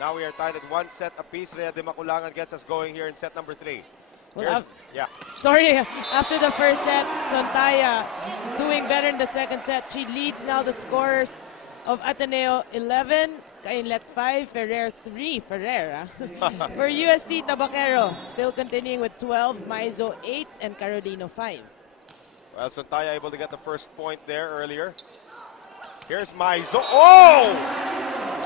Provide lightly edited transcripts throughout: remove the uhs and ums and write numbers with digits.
Now we are tied at 1 set apiece. Rhea de Maculangan gets us going here in set number 3. Well, Yeah. sorry, after the first set, Sontaya doing better in the second set. She leads now the scores of Ateneo 11, Cainglet 5, Ferrer 3. Ferrer, for UST, Tabaquero still continuing with 12, Maizo 8, and Carolino 5. Well, Sontaya able to get the first point there earlier. Here's Maizo. Oh!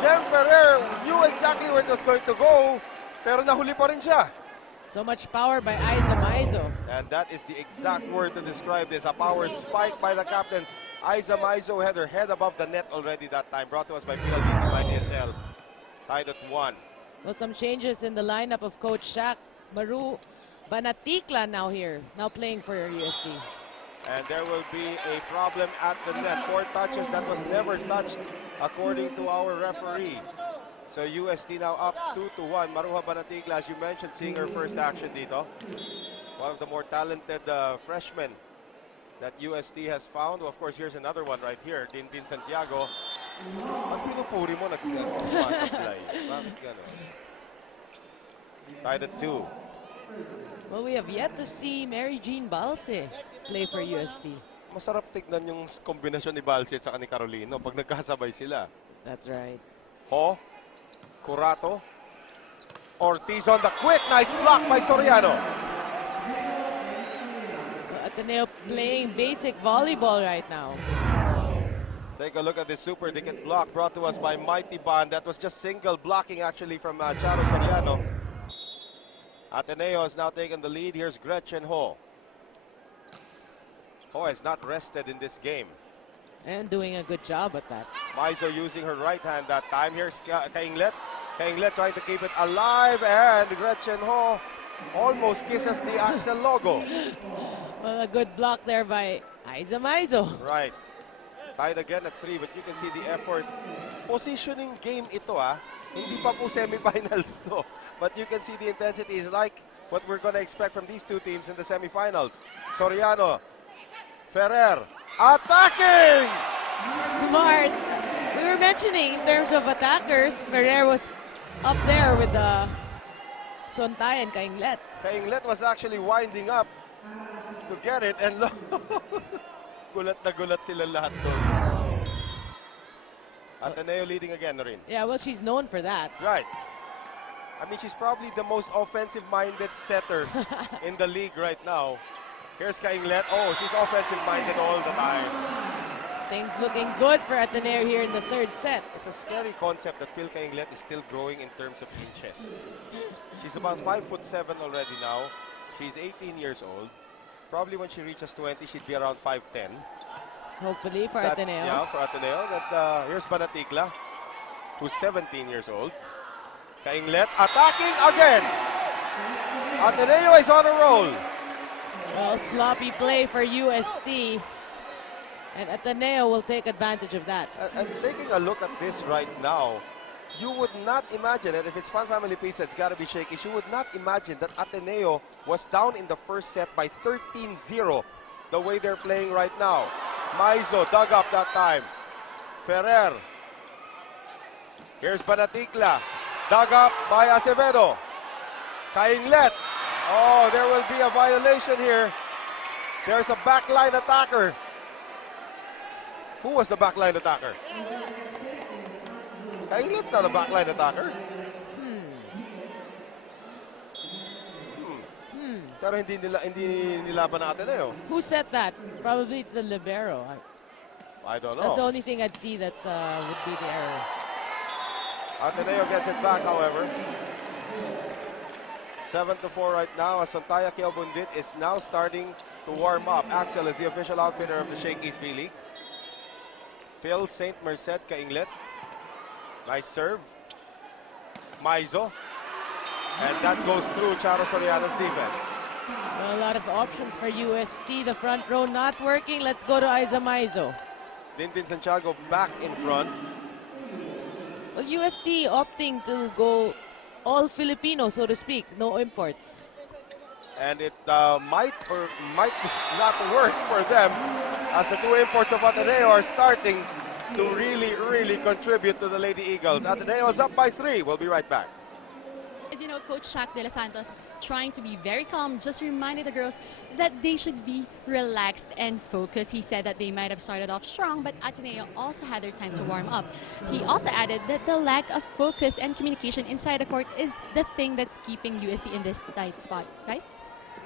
Jem Ferrer knew exactly where it was going to go, pero nahuli pa rin siya. So much power by Aiza Maizo. And that is the exact word to describe this. A power spike by the captain. Aiza Maizo had her head above the net already that time. Brought to us by PLDT by DSL. Tied at 1. Well, some changes in the lineup of Coach Shaq. Maru Banatikla now here, now playing for UST. And there will be a problem at the net. 4 touches that was never touched according to our referee. So UST now up 2-1. Maruha Banatikla, as you mentioned, seeing her first action dito. One of the more talented freshmen that UST has found. Of course, here's another one right here, Dintin Santiago. Ba't pinupuri mo nag-butterfly? Bakit gano'n? Tied at 2. Well, we have yet to see Mary Jean Balse play for UST. Masarap tignan yung kombinasyon ni Balse at saka ni Carolino pag nagkasabay sila. That's right. Ho, Curato, Ortiz on the quick, nice block by Soriano. Well, Ateneo playing basic volleyball right now. Take a look at this super ticket block brought to us by Mighty Bond. That was just single blocking actually from Charo Soriano. Ateneo has now taken the lead. Here's Gretchen Ho. Ho has not rested in this game. And doing a good job at that. Maizo using her right hand that time. Here's Cainglet. Cainglet trying to keep it alive, and Gretchen Ho almost kisses the Axel logo. Well, a good block there by Aiza Maizo. Right. Tied again at 3, but you can see the effort. Positioning game ito Hindi pa po semifinals to. But you can see the intensity is like what we're going to expect from these two teams in the semifinals. Soriano. Ferrer. Attacking! Smart. We were mentioning in terms of attackers, Ferrer was up there with Sontaya and Cainglet. Cainglet was actually winding up to get it, and look, gulat na gulat sila lahat doon. Ateneo leading again, Noreen. Yeah, well, she's known for that. Right. I mean, she's probably the most offensive-minded setter in the league right now. Here's Cainglet. Oh, she's offensive-minded all the time. Things looking good for Ateneo here in the third set. It's a scary concept that Fille Cainglet is still growing in terms of inches. She's about 5'7" already now. She's 18 years old. Probably when she reaches 20, she'd be around 5'10". Hopefully for Ateneo. Yeah, for Ateneo. Here's Banatikla, who's 17 years old. Cainglet attacking again. Ateneo is on a roll. Well, sloppy play for UST. And Ateneo will take advantage of that. And taking a look at this right now, you would not imagine, and if it's Fun Family Pizza, it's got to be Shakey. You would not imagine that Ateneo was down in the first set by 13-0 the way they're playing right now. Maizo dug up that time. Ferrer. Here's Banatikla. Dug up by Acevedo. Cainglet. Oh, there will be a violation here. There's a backline attacker. Who was the backline attacker? Cainglet's not a backline attacker. Pero hindi nilaban na Ateneo. Who said that? Probably it's the libero. I don't know. That's the only thing I'd see that would be the error. Ateneo gets it back, however. 7-4 right now, as Sontaya Kielbundit is now starting to warm up. Axel is the official outfitter of the Shakey's V-League. Phil St. Merced Cainglet. Nice serve. Maizo. And that goes through Charo Soriano's defense. Well, a lot of options for UST. The front row not working. Let's go to Aiza Maizo. Dintin Santiago back in front. Well, UST opting to go all Filipino, so to speak. No imports. And it might not work for them, as the two imports of Ateneo are starting to really contribute to the Lady Eagles. Ateneo is up by 3. We'll be right back. As you know, Coach Shaq de los Santos trying to be very calm, just reminded the girls that they should be relaxed and focused. He said that they might have started off strong, but Ateneo also had their time to warm up. He also added that the lack of focus and communication inside the court is the thing that's keeping UST in this tight spot. Guys?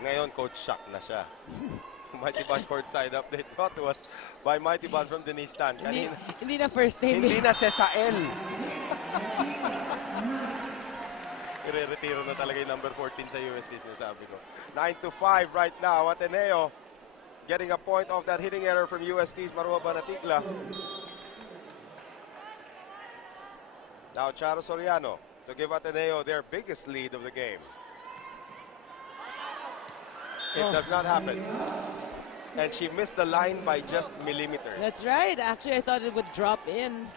Ngayon, Coach Shaq na siya. Mighty Band courtside update brought to us by Mighty Band from Denise Tan. Hindi na first name. Hindi na Cesael. Ire-retiro na talaga yung number 14 sa UST, sinasabi ko. 9-5 right now. Ateneo getting a point off that hitting error from UST's Maruha Banatigla. Now Charo Soriano to give Ateneo their biggest lead of the game. It does not happen. And she missed the line by just millimeters. That's right. Actually, I thought it would drop in.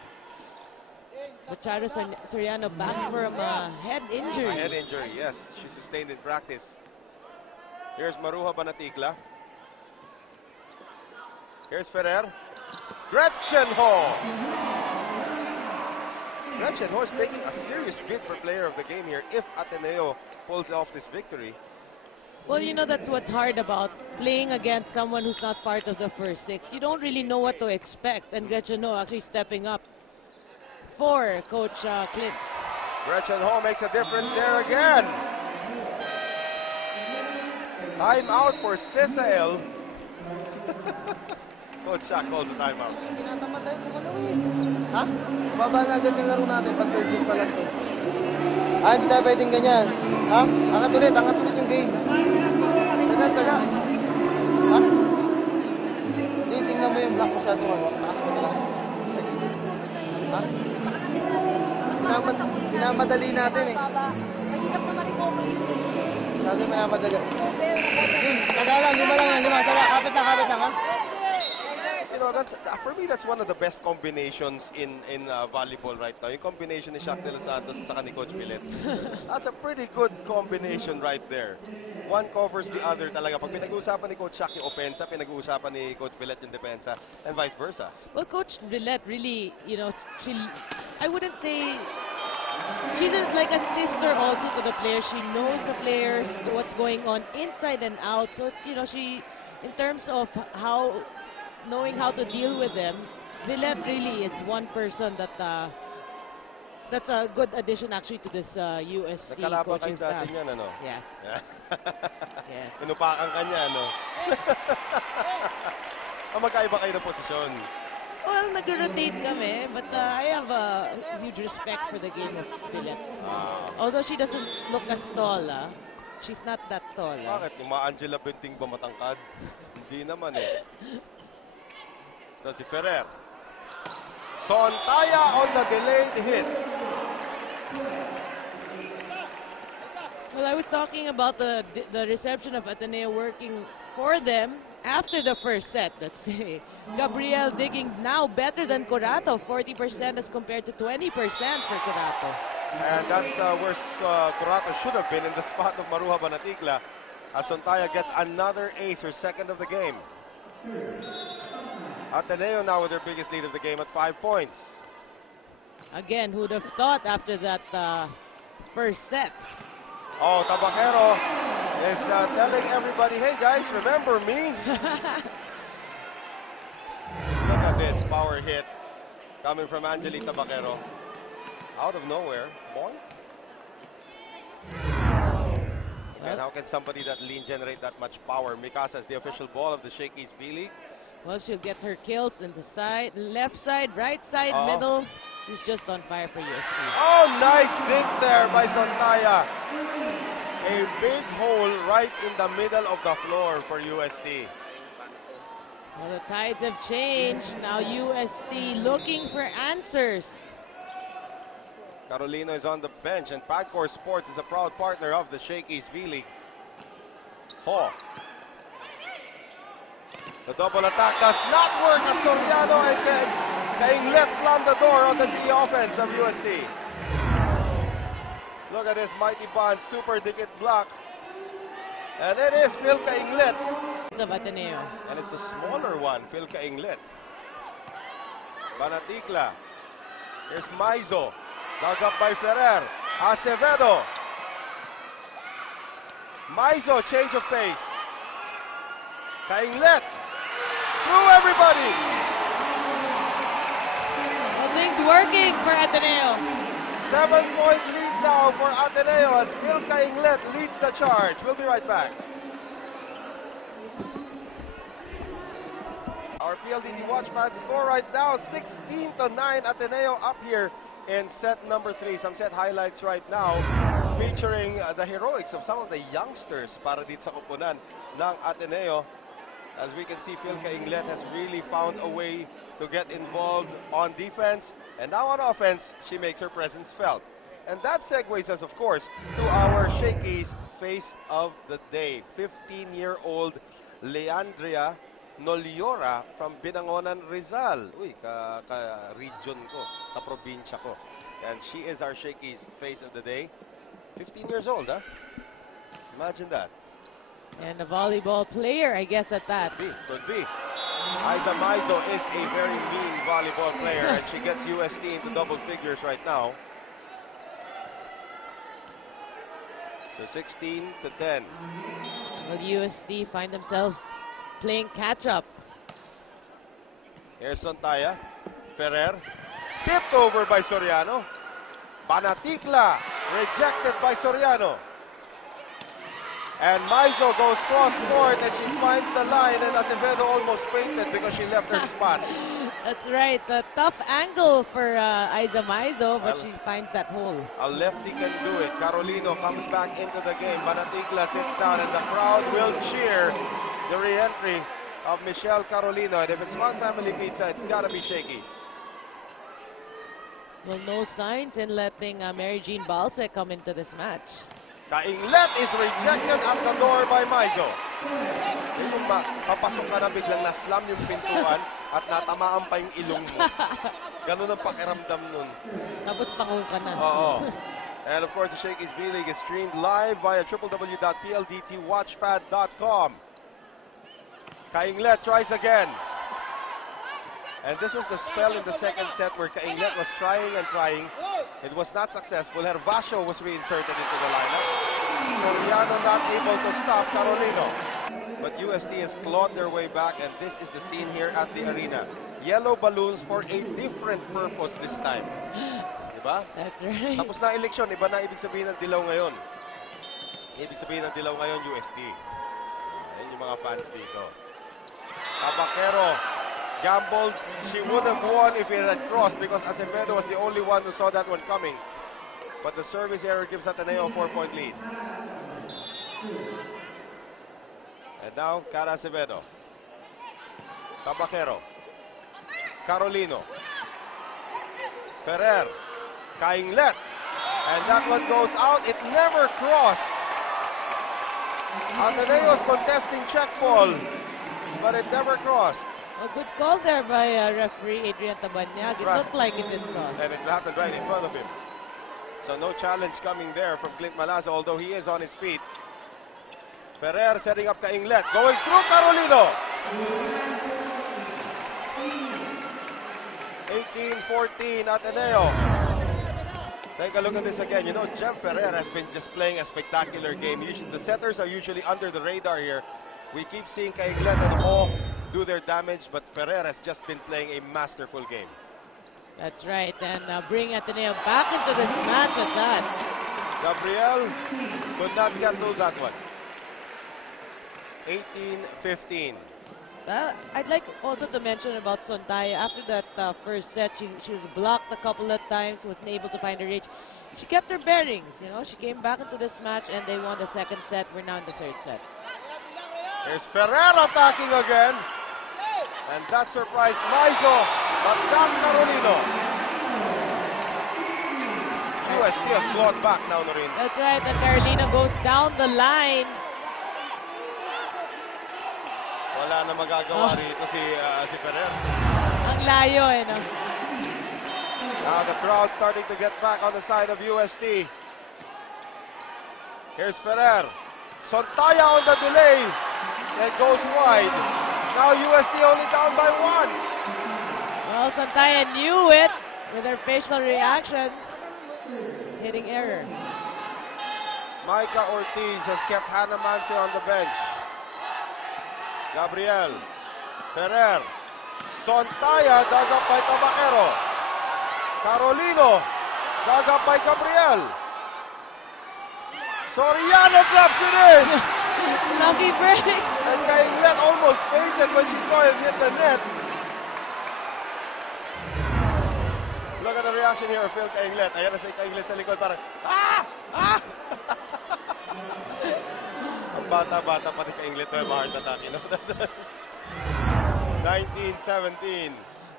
But Charo Soriano back from a head injury. A head injury, yes. She sustained in practice. Here's Maruha Banatigla. Here's Ferrer. Gretchen Ho. Gretchen Ho is making a serious bid for player of the game here if Ateneo pulls off this victory. Well, you know, that's what's hard about playing against someone who's not part of the first 6. You don't really know what to expect. And Gretchen Ho actually stepping up for Coach Clint. Gretchen Ho makes a difference there again. Time out for Cesael. Coach Shaq calls the timeout. Ha? Baba na agad yung laro natin pag third game pa lang to. Hindi tayo pwedeng ganyan. Ha? Angat ulit yung game. Saga. Ha? Hindi, tingnan mo yung block masyado. Taas mo na lang. Sa gilid. Ha? Pinamadali natin eh. Mahirap naman recovery. Masyado minamadali. Saga lang, lima. Saga, kapit lang ha? You know, for me, that's one of the best combinations in volleyball right now. Yung combination ni Shaq de los Santos at saka ni Coach Millet. That's a pretty good combination right there. One covers the other talaga. Pag pinag-uusapan ni Coach Shaq yung offensa, pinag-uusapan ni Coach Millet yung depensa, and vice versa. Well, Coach Millet really, you know, I wouldn't say she's like a sister also to the players. She knows the players, what's going on inside and out. So, you know, she, in terms of knowing how to deal with them, Millet really is one person that that's a good addition actually to this UST coaching staff. Natin yan, ano? Yeah. Yes. Pinupakan ka niya, ano? Magkaiba kayo ng posisyon. Well, nag-rotate kami, but I have a huge respect for the game of Millet. Although she doesn't look as tall, she's not that tall. Bakit? Yung mga Angela Benting ba matangkad? Hindi naman eh. So si Ferrer. Sontaya on the delayed hit. Well, I was talking about the reception of Ateneo working for them after the first set. That's Gabriel digging now better than Corato, 40% as compared to 20% for Corato. And that's where Corato should have been, in the spot of Maruha Banatigla, as Sontaya gets another ace, her second of the game. Ateneo now with their biggest lead of the game at 5 points. Again, who'd have thought after that first set? Oh, Tabaquero is telling everybody, hey guys, remember me? Look at this power hit coming from Angelique Tabaquero. Out of nowhere. Boing. And how can somebody that lean generate that much power? Mikasa is the official ball of the Shakey's V-League. Well, she'll get her kills in the side, left side, right side, middle. She's just on fire for UST. Oh, nice dig there by Sontaya. A big hole right in the middle of the floor for UST. Well, the tides have changed. Now UST looking for answers. Carolino is on the bench, and Pagcor Sports is a proud partner of the Shakey's V-League. Ho. The double attack does not work as Soriano and Cainglet slam the door on the Dzi offense of UST. Look at this mighty bond, super dikit block. And it is Fille Cainglet. Of Ateneo. And it's the smaller one, Fille Cainglet. Banatikla. Here's Maizo. Dug up by Ferrer. Acevedo. Maizo, change of pace. Cainglet. Through everybody. Well, things working for Ateneo. 7-point lead now for Ateneo as Fille Cainglet leads the charge. We'll be right back. Our PLDT Watchman score right now, 16-9. Ateneo up here in set number 3. Some set highlights right now featuring the heroics of some of the youngsters para dito sa kupunan ng Ateneo. As we can see, Fille Cainglet has really found a way to get involved on defense. And now on offense, she makes her presence felt. And that segues us, of course, to our Shakey's face of the day. 15-year-old Leandria Noliora from Binangonan, Rizal. Uy, ka-region ko, ka-probinsya ko. And she is our Shakey's face of the day. 15 years old, huh? Imagine that. And a volleyball player, I guess, at that. Could be. Aiza Maizo is a very mean volleyball player, and she gets UST into double figures right now. So 16-10. Well, UST find themselves playing catch-up. Here's Sontaya. Ferrer. Tipped over by Soriano. Banatikla. Rejected by Soriano. And Maizo goes cross-court and she finds the line, and Acevedo almost fainted because she left her spot. That's right. A tough angle for Aiza Maizo, but she finds that hole. A lefty can do it. Carolino comes back into the game. Banatikla sits down and the crowd will cheer the re-entry of Michelle Carolino. And if it's one family pizza, it's gotta be Shakey's. Well, no signs in letting Mary Jean Balse come into this match. Cainglet is rejected at the door by Maizo. Yung papasok ka na biglang naslam yung pintuan at natamaan pa yung ilong mo. Ganun ang pakiramdam nun. Tapos pangu ka na. Oo. And of course, the Shakey's B-League is streamed live via www.pldtwatchpad.com. Cainglet tries again. And this was the spell in the second set where Cainglet was trying and trying. It was not successful. Gervacio was reinserted into the lineup. Soriano not able to stop Carolino. But UST has clawed their way back, and this is the scene here at the arena. Yellow balloons for a different purpose this time. Diba? That's right. Tapos na eleksyon, iba na ibig sabihin ng dilaw ngayon. Ibig sabihin ng dilaw ngayon, UST. Ayan yung mga fans dito. Tabaquero gambled. She would have won if it had crossed because Acevedo was the only one who saw that one coming. But the service error gives Ateneo a 4-point lead. And now, Cara Acevedo. Tabaquero. Carolino. Ferrer. Cainglet. And that one goes out. It never crossed. Ateneo's contesting check ball, but it never crossed. A good call there by referee Adrian Tabanyag. It looked like it did cross. And it happened right in front of him. So no challenge coming there from Clint Malaza, although he is on his feet. Ferrer setting up Cainglet, going through Carolino. 18-14 Ateneo. Take a look at this again. You know, Jem Ferrer has been just playing a spectacular game. Usually, the setters are usually under the radar here. We keep seeing Cainglet and Ho do their damage, but Ferrer has just been playing a masterful game. That's right, and bring Ateneo back into this match at that. Gabriel could not get through that one. 18-15. I'd like also to mention about Sontaya. After that first set, she was blocked a couple of times, wasn't able to find her reach. She kept her bearings, you know. She came back into this match and they won the second set. We're now in the third set. Here's Ferrer attacking again. And that surprised Maizo, but not Carolino. UST has clawed back now, Noreen. That's right, and Carolina goes down the line. Wala na magagawa rito si Ferrer. Ang layo eh, no? Now the crowd starting to get back on the side of UST. Here's Ferrer. Sontaya on the delay. It goes wide. Now UST only down by 1. Well, Santaya knew it with her facial reactions. Hitting error. Micah Ortiz has kept Hannah Manse on the bench. Gabriel. Ferrer. Sontaya dug up by Tabacero. Carolino dug up by Gabriel. Soriano drops it in. Lucky break. And Cainglet almost fainted when she saw him hit the net. Look at the reaction here of Fille Cainglet. Ayan na si Cainglet sa likod parang, ah! Ah! Ang bata-bata pa ni Cainglet may heart attack. 19-17.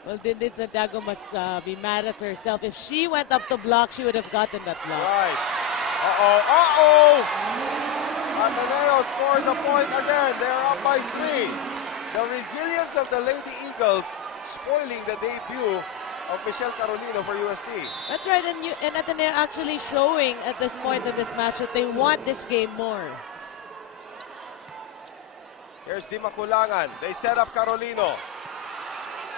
Well, Dindin Santiago must be mad at herself. If she went up to block, she would have gotten that block. Right. Uh-oh, uh-oh! Ateneo scores a point again. They're up by 3. The resilience of the Lady Eagles spoiling the debut of Michelle Carolino for UST. That's right, and Ateneo actually showing at this point in this match that they want this game more. Here's Di Maculangan. They set up Carolino.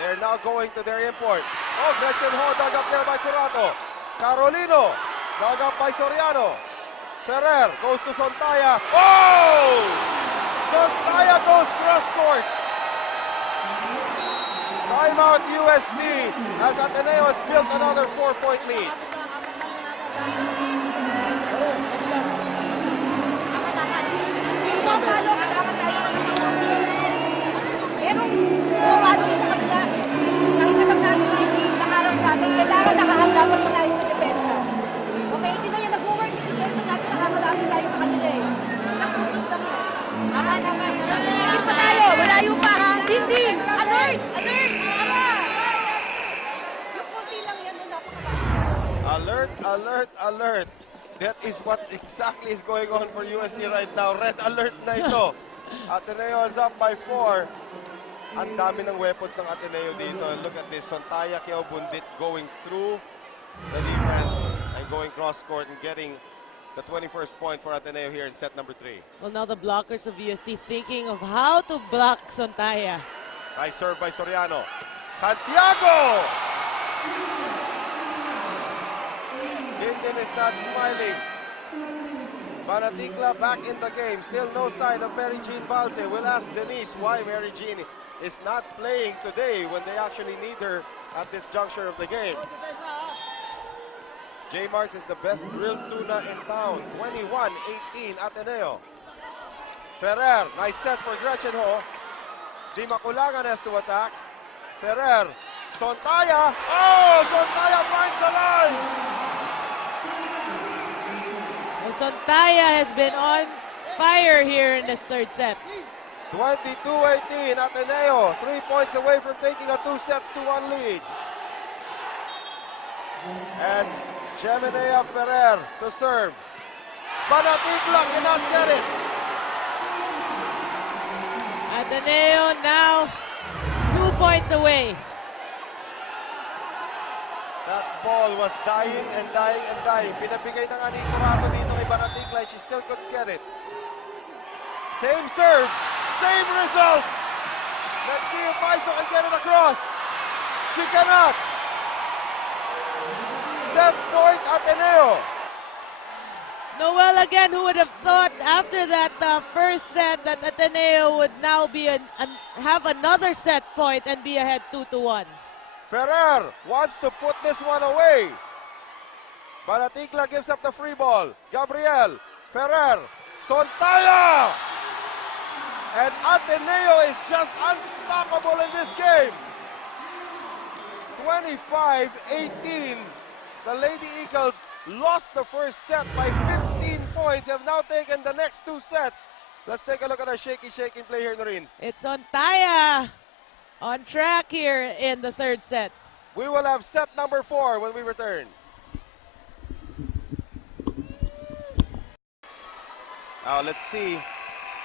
They're now going to their import. Oh, Gretchen Ho dug up there by Curato. Carolino dug up by Soriano. Ferrer goes to Sontaya. Oh! Sontaya goes cross court. Timeout UST as Ateneo has built another 4-point lead. Pero, pumalo sa kanila. Nakita lang natin yung nakarang sa atin. Kailangan nakahanda pa rin tayo sa depensa. Okay, hindi na yan nag-work yung depensa natin. Nakakalapit tayo sa kanila eh. Nakutos lang yun. Aha naman. Hindi pa tayo. Malayo pa. Hindi. Alert! Alert! Yung konti lang yan. Alert, alert, alert. That is what exactly is going on for UST right now. Red alert na ito. Ateneo is up by 4. Ang dami ng weapons ng Ateneo dito. Look at this. Sontaya Bundit going through the defense and going cross court and getting the 21st point for Ateneo here in set number 3. Well, now the blockers of UST thinking of how to block Sontaya. Nice serve by Soriano. Santiago! Dindin is not smiling. Banaticla back in the game. Still no sign of Mary Jean Balse. We'll ask Denise why Mary Jean is not playing today when they actually need her at this juncture of the game. J. Marks is the best grilled tuna in town. 21-18 Ateneo. Ferrer, nice set for Gretchen Ho. Di Maculangan has to attack. Ferrer, Sontaya. Oh, Sontaya finds the line. Well, Sontaya has been on fire here in this third set. 22-18 Ateneo. 3 points away from taking a 2-1 lead. And Gemenea Ferrer to serve. Banaticla cannot get it. Ateneo now 2 points away. That ball was dying and dying and dying. Pinabigay na nga ni Curato dito kay Banaticla. She still couldn't get it. Same serve. Same result. Let's see if Paiso can get it across. She cannot. Set point Ateneo. Noel again, who would have thought after that first set that Ateneo would now be have another set point and be ahead 2-1. Ferrer wants to put this one away. Banaticla gives up the free ball. Gabriel, Ferrer, Sontaya! And Ateneo is just unstoppable in this game. 25-18. The Lady Eagles lost the first set by 15 points. Have now taken the next 2 sets. Let's take a look at our shaky play here, Noreen. It's Sontaya on track here in the third set. We will have set number 4 when we return. Now let's see.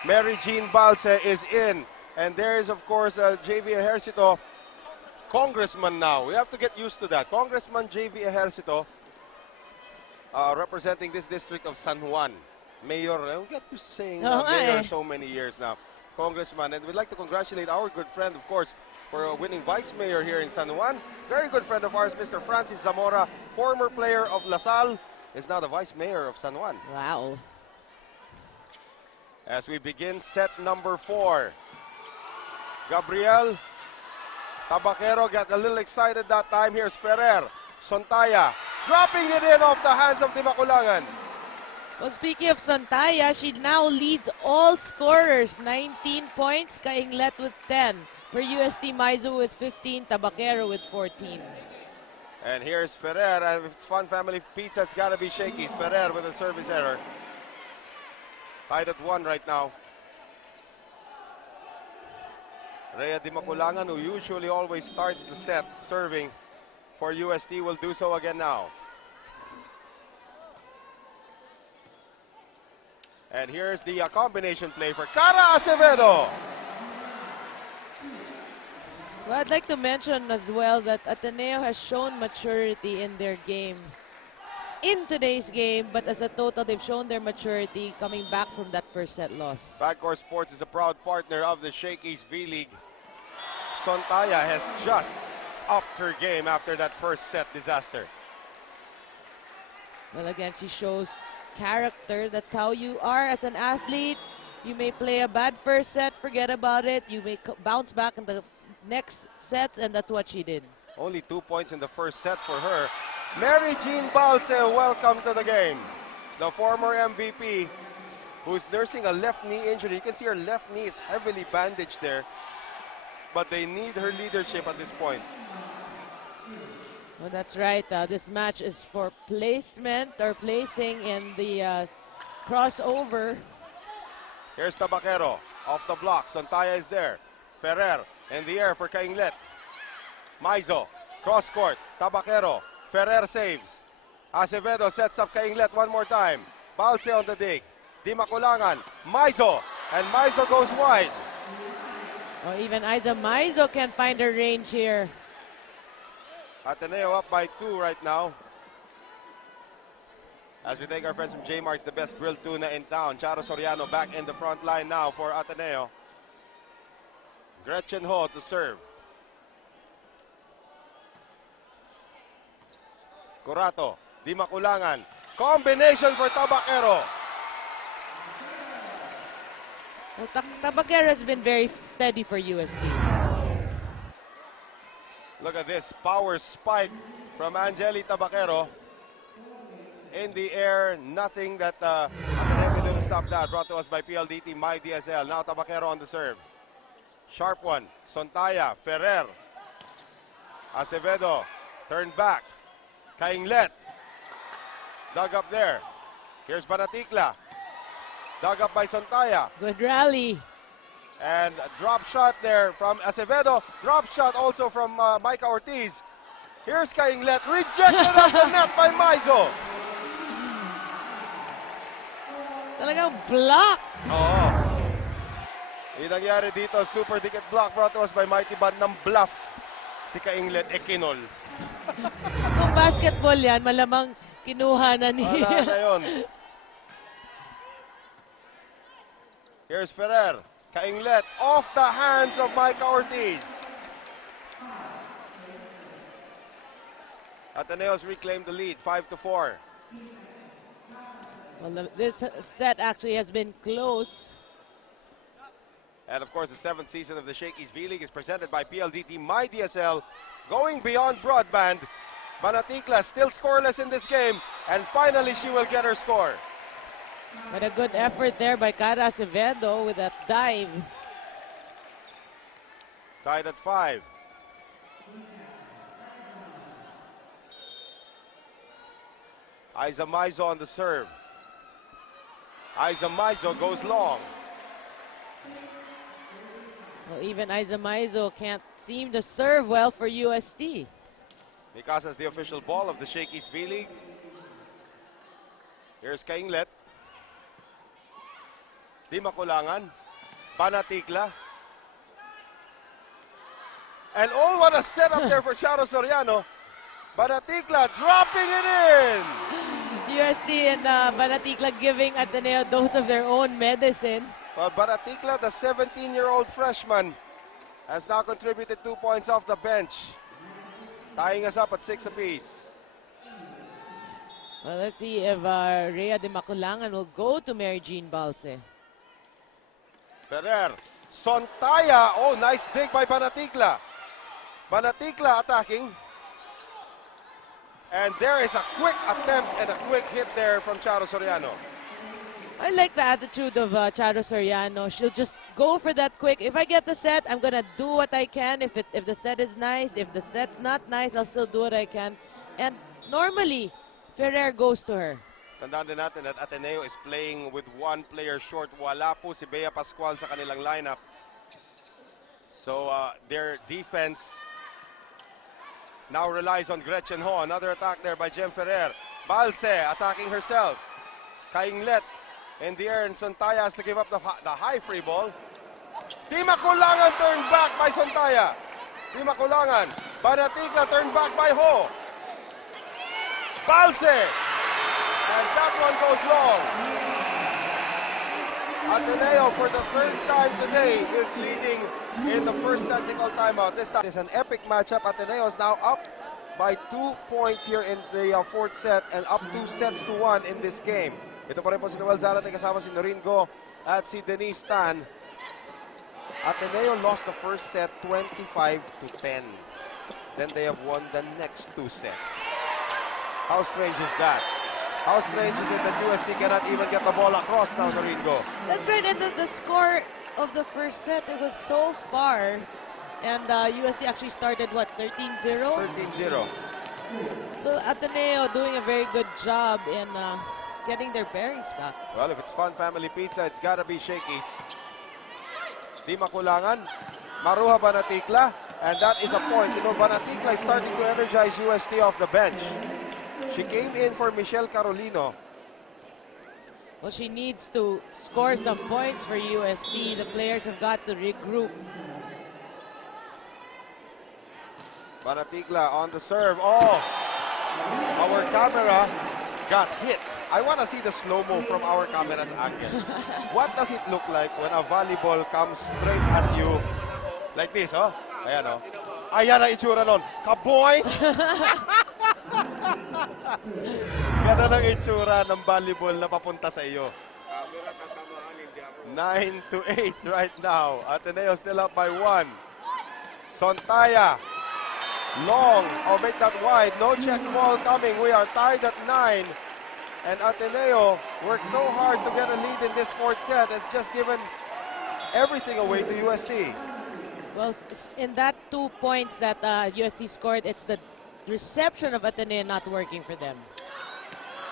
Mary Jean Balse is in. And there is, of course, JV Ejercito, congressman now. We have to get used to that. Congressman JV Ejercito, representing this district of San Juan. Mayor, we get used to saying mayor so many years now. Congressman, and we'd like to congratulate our good friend, of course, for a winning vice mayor here in San Juan. Very good friend of ours, Mr. Francis Zamora, former player of LaSalle, is now the vice mayor of San Juan. Wow. As we begin set number 4. Gabriel Tabaquero got a little excited that time. Here's Ferrer. Sontaya dropping it in off the hands of Dimaculangan. Well, speaking of Sontaya, she now leads all scorers. 19 points, Cainglet with 10. For UST, Maizo with 15, Tabaquero with 14. And here's Ferrer. If it's Fun Family Pizza, it's got to be Shakey's. Ferrer with a service error. Tied at 1 right now. Rhea Dimaculangan, who usually always starts the set serving for UST, will do so again now. And here's the combination play for Cara Acevedo. Well, I'd like to mention as well that Ateneo has shown maturity in their game. In today's game, but as a total, they've shown their maturity coming back from that first set loss. Backcourt Sports is a proud partner of the Shakey's V-League. Sontaya has just upped her game after that first set disaster. Well, again, she shows character. That's how you are as an athlete. You may play a bad first set, forget about it. You may bounce back in the next sets, and that's what she did. Only 2 points in the first set for her. Mary Jean Balse, welcome to the game. The former MVP who's nursing a left knee injury. You can see her left knee is heavily bandaged there, but they need her leadership at this point. Well, that's right. This match is for placement or placing in the crossover. Here's Tabaquero off the block. Sontaya is there. Ferrer in the air for Cainglet. Maizo, cross court. Tabaquero. Ferrer saves. Acevedo sets up Cainglet one more time. Balse on the dig. Dimaculangan. Maizo. And Maizo goes wide. Or even Isa Maizo can find her range here. Ateneo up by 2 right now. As we thank our friends from J-Mart's, the best grilled tuna in town. Charo Soriano back in the front line now for Ateneo. Gretchen Ho to serve. Curato, Dimaculangan. Combination for Tabaquero. Well, Tabaquero has been very steady for UST. Look at this power spike from Angeli Tabaquero. In the air, nothing that Ateneo can do to stop that. Brought to us by PLDT, My DSL. Now Tabaquero on the serve. Sharp one. Sontaya, Ferrer. Acevedo, turned back. Cainglet. Dug up there. Here's Banaticla. Dug up by Sontaya. Good rally. And a drop shot there from Acevedo. Drop shot also from Micah Ortiz. Here's Cainglet. Rejected at the net by Maizo. Talagang block. Oo. Yung nangyari dito, super ticket block brought to us by Mighty Band ng bluff. Si Cainglet, Ekinol. Kung basketball yan, malamang kinuha na niya. Wala na yun. Here's Ferrer. Cainglet off the hands of Micah Ortiz. Ateneo's reclaimed the lead, 5-4. Well, this set actually has been close. And of course, the 7th season of the Shakey's V-League is presented by PLDT My DSL. Going beyond broadband, Banaticla still scoreless in this game, and finally she will get her score. But a good effort there by Cara Acevedo with that dive. Tied at 5. Isa Maizo on the serve. Isa Maizo goes long. Well, even Isa Maizo can't seem to serve well for UST. Because as the official ball of the Shakey's V-League. Here's Cainglet. Dimaculangan. Banaticla. And oh, what a setup there for Charo Soriano. Banaticla dropping it in. UST and Banaticla giving Ateneo a dose of their own medicine. Well, Banaticla, the 17-year-old freshman, has now contributed 2 points off the bench, tying us up at 6 apiece. Well, let's see if Rhea de Maculangan will go to Mary Jean Balse. Ferrer, Sontaya, oh, nice dig by Banatigla. Banatigla attacking. And there is a quick attempt and a quick hit there from Charo Soriano. I like the attitude of Charo Soriano. She'll just go for that quick. If I get the set, I'm gonna do what I can. If the set is nice, if the set's not nice, I'll still do what I can. And normally, Ferrer goes to her. Tandaan din natin that Ateneo is playing with one player short. Wala po si Bea Pascual sa kanilang lineup. So their defense now relies on Gretchen Ho. Another attack there by Jem Ferrer. Balse attacking herself. Cainglet in the air, and Sontaya has to give up the high free ball. Di Maculangan turned back by Sontaya. Di Maculangan. Banatigla turned back by Ho. Balse. And that one goes long. Ateneo, for the third time today, is leading in the first technical timeout. This time is an epic matchup. Ateneo is now up by 2 points here in the fourth set and up 2-1 in this game. Ito pa rin po si Noel Zarate kasama si Noreen Go at si Denise Tan. Ateneo lost the first set 25-10. Then they have won the next 2 sets. How strange is that? How strange is it that UST cannot even get the ball across now, Noringo? That's right, and the score of the first set, it was so far. And UST actually started, what, 13-0? 13-0. So Ateneo doing a very good job in getting their bearings back. Well, if it's Fun Family Pizza, it's gotta be Shakey's. Di Maculangan, Maruha Banatigla, and that is a point. You know, Banatigla is starting to energize UST off the bench. She came in for Michelle Carolino. Well, she needs to score some points for UST. The players have got to regroup. Banatigla on the serve. Oh! Our camera got hit. I want to see the slow-mo from our camera's angle. What does it look like when a volleyball comes straight at you like this, oh? Ayan, oh. Ayan ang itsura nun. Kaboy! Ganun ang itsura ng volleyball na papunta sa iyo. 9-8 right now. Ateneo still up by 1. Sontaya. Long. Oh, make that wide. No check ball coming. We are tied at 9. And Ateneo worked so hard to get a lead in this fourth set. It's just given everything away to UST. Well, in that 2 points that UST scored, it's the reception of Ateneo not working for them.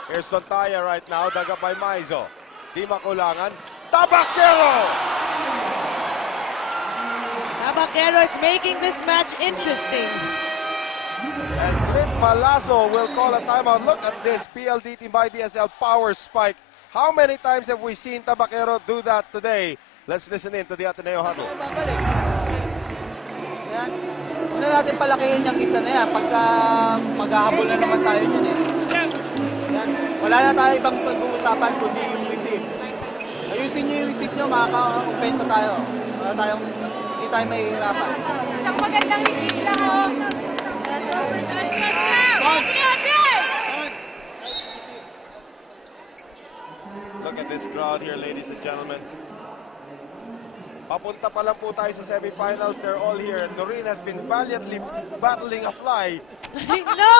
Here's Sontaya right now, dug up by Maizo. Di Maculangan. Tabaquero! Tabaquero is making this match interesting. And Clint Malazo will call a timeout. Look at this PLDT by DSL power spike. How many times have we seen Tabaquero do that today? Let's listen in to the Ateneo huddle. Yan. Una natin palakihin yung isa na yan pagka maghahabol na naman tayo dyan eh. Yan. Wala na tayo ibang pag-uusapan kundi yung receive. Ayusin nyo yung receive nyo, makaka-compensa tayo. Hindi tayo mahihirapan. Isang magandang receive lang oh. Look at this crowd here, ladies and gentlemen. Papunta pa lang po tayo sa semifinals. They're all here. And Noreen has been valiantly battling a fly. No!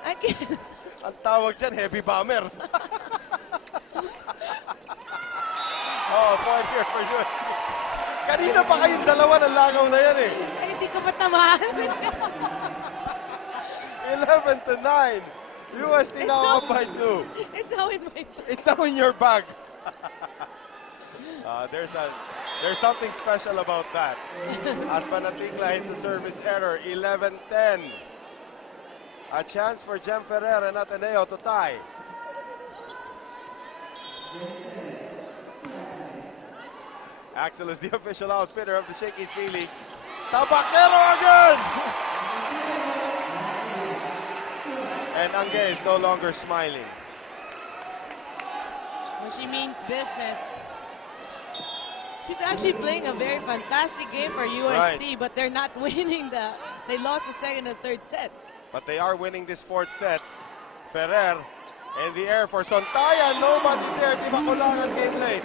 I can't. Ang tawag dyan, heavy bomber. Oh, point here for you. Kanina pa kayong dalawa ng langaw na yan eh. Ay, hindi ko matamaan. 11-9. UST now up by 2. It's now in my... It's now in your bag. There's something special about that. As Banatigla hits the service error, 11-10. A chance for Jem Ferrer and Ateneo to tie. Axel is the official outfitter of the Shakey's P-League. Tabaquero again! And Angge is no longer smiling. Well, she means business. she's actually playing a very fantastic game for UST, but they're not winning they lost the second and third set. But they are winning this fourth set. Ferrer in the air for Sontaya. Nobody there. Di Makulangan came late.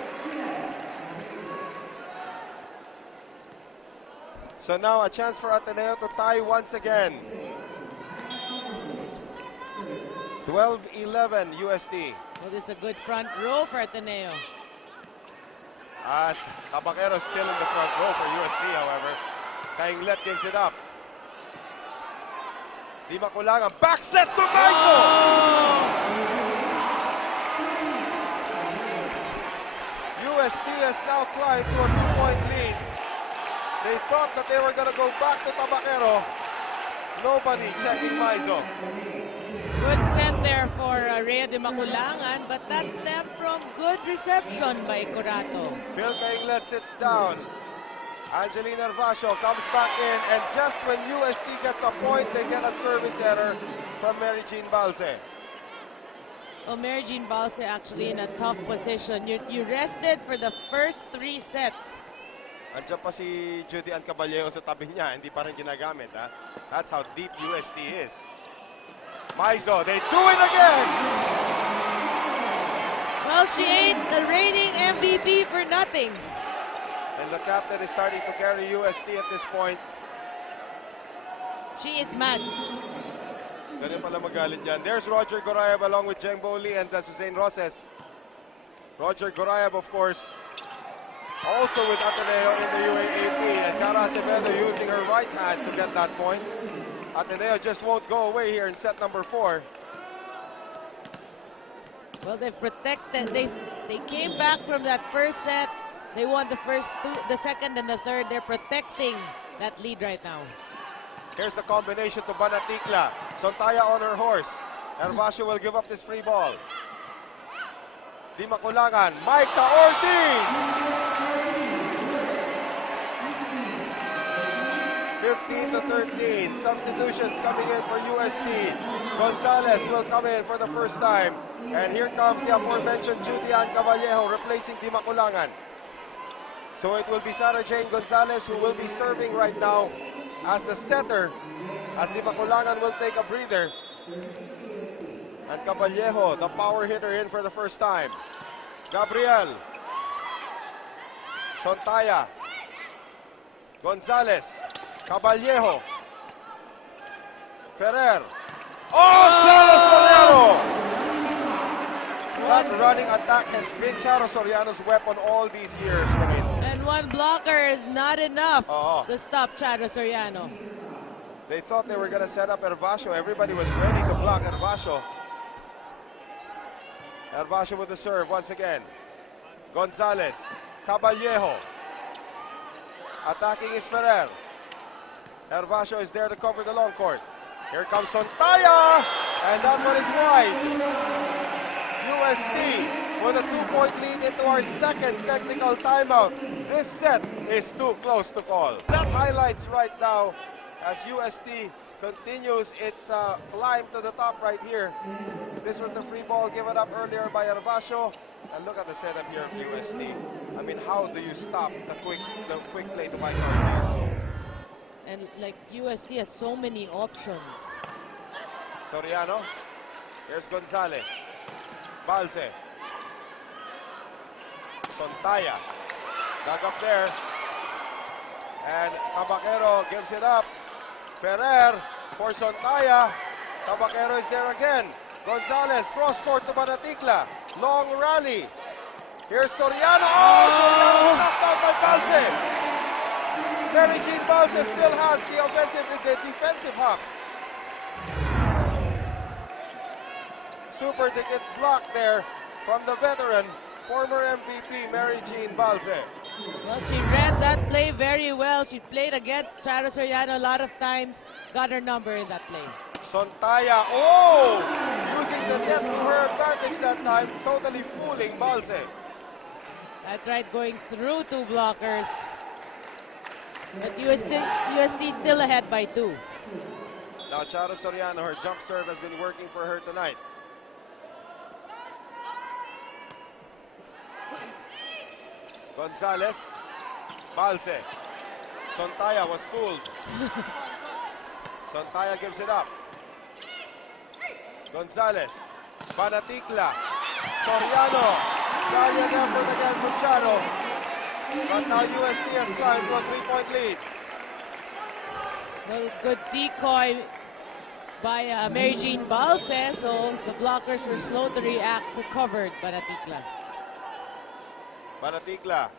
So now a chance for Ateneo to tie once again. 12-11 UST. Well, this is a good front row for Ateneo. At Tabacero still in the front row for UST, however. Cainglet gives it up. Di Makulangan, back set to Maiso! UST has now climbed to a 2-point lead. They thought that they were going to go back to Tabacero. Nobody checking Maiso. Good set there for Rhea Di Makulangan, but that stemmed from good reception by Curato. Fille Cainglet sits down. Angelina Gervacio comes back in, and just when UST gets a point, they get a service error from Mary Jean Balse. Well, Mary Jean Balse actually in a tough position. You rested for the first 3 sets. Andiyan pa si Judy Ann Caballero sa tabi niya, hindi pa rin ginagamit. Ha? That's how deep UST is. Maiso, they do it again! Well, she ain't the reigning MVP for nothing. And the captain is starting to carry UST at this point. She is mad. Ganun pala magalit dyan. There's Roger Gorayev along with Jengbo Lee and Suzanne Roses. Roger Gorayev, of course, also with Ateneo in the UAAP. And Cara Acevedo using her right hand to get that point. Ateneo just won't go away here in set number 4. Well, they've protected. They came back from that first set. They won the first 2, the second and the third. They're protecting that lead right now. Here's the combination to Banatikla. Sontaya on her horse. Gervacio will give up this free ball. Di Makulangan. Maika Ortiz! 15-13. Substitutions coming in for UST. Gonzalez will come in for the first time. And here comes the aforementioned Judy Ann Cavallejo replacing Di Makulangan. So it will be Sarah Jane Gonzalez who will be serving right now as the setter, as Di Makulangan will take a breather. And Caballejo, the power hitter, in for the first time. Gabriel. Sontaya. Gonzalez. Caballejo. Ferrer. Oh, Charo Soriano! That running attack has been Charo Soriano's weapon all these years. And one blocker is not enough to stop Charo Soriano. They thought they were going to set up Gervacio. Everybody was ready to block Gervacio. Gervacio with the serve once again. Gonzalez. Caballejo. Attacking is Ferrer. Gervacio is there to cover the long court. Here comes Sontaya. And that one is wide. UST with a 2-point lead into our second technical timeout. This set is too close to call. That highlights right now as UST continues its climb to the top right here. This was the free ball given up earlier by Gervacio. And look at the setup here of UST. I mean, how do you stop the quick play to Mike Ortiz? And like UST has so many options. Soriano. Here's Gonzalez. Balse. Sontaya. Dug up there. And Tabacero gives it up. Ferrer for Sontaya. Tabacero is there again. Gonzalez cross court to Banatikla. Long rally. Here's Soriano. Oh, Soriano knocked out by Balse. Mary Jean Balse still has the defensive half. Super ticket block there from the veteran, former MVP Mary Jean Balse. Well, she read that play very well. She played against Charo Soriano a lot of times. Got her number in that play. Sontaya, using the net to her advantage that time, totally fooling Balse. That's right, going through 2 blockers. But UST still ahead by 2. Now Charo Soriano, her jump serve has been working for her tonight. Gonzalez Balse. Sontaya was fooled. Sontaya gives it up. Gonzalez. Banaticla. Soriano. Valiant effort again from Charo. But now UST has climbed to a 3-point lead. Well, good decoy by Mary Jean Balse, so the blockers were slow to react to covered Banaticla. Banaticla.